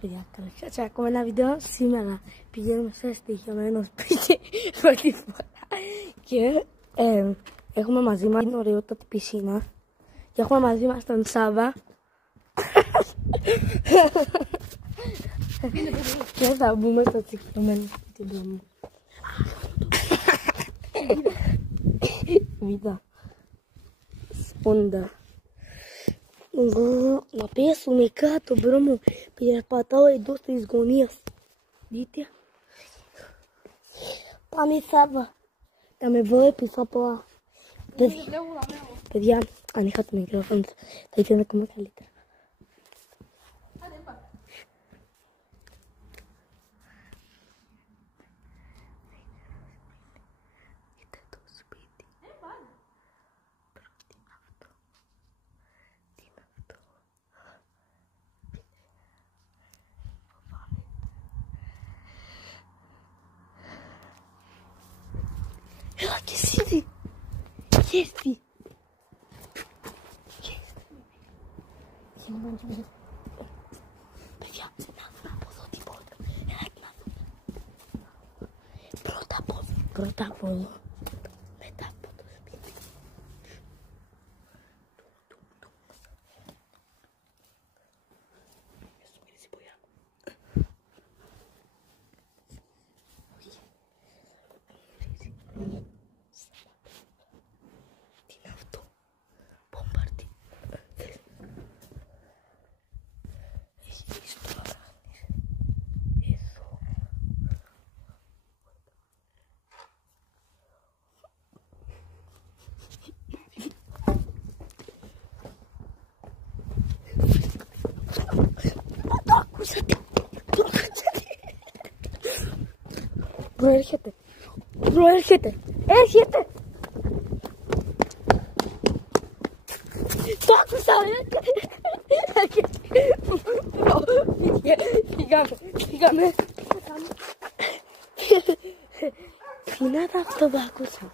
παιδιά, καλώς ακόμα ένα βίντεο. Σήμερα πηγαίνουμε σε στοιχειωμένο σπίτι πρώτη φορά και έχουμε μαζί μας την ωραιότατη πισίνα και έχουμε μαζί μας τον Σάβα και θα μπούμε στο στοιχειωμένο σπίτι μου. Βίδα σπόντα. Να πέσουμε κάτω, μπρο μου. Περπατάω εδώ στις γωνίες. Δείτε. Πάμε, Σάβα. Θα με βλέπεις από... Παιδιά, αν είχα το μικρόφωνο θα ήταν ακόμα καλύτερα. Έλα και εσύ! Χέστη! Παιδιά, να από εδώ τίποτα. Έλα να δούμε. Πρώτα από εδώ. Μετά από το σπίτι. Προέρχεται! Έρχεται! Το άκουσα! Φυγάμε! Τι είναι αυτό που άκουσα?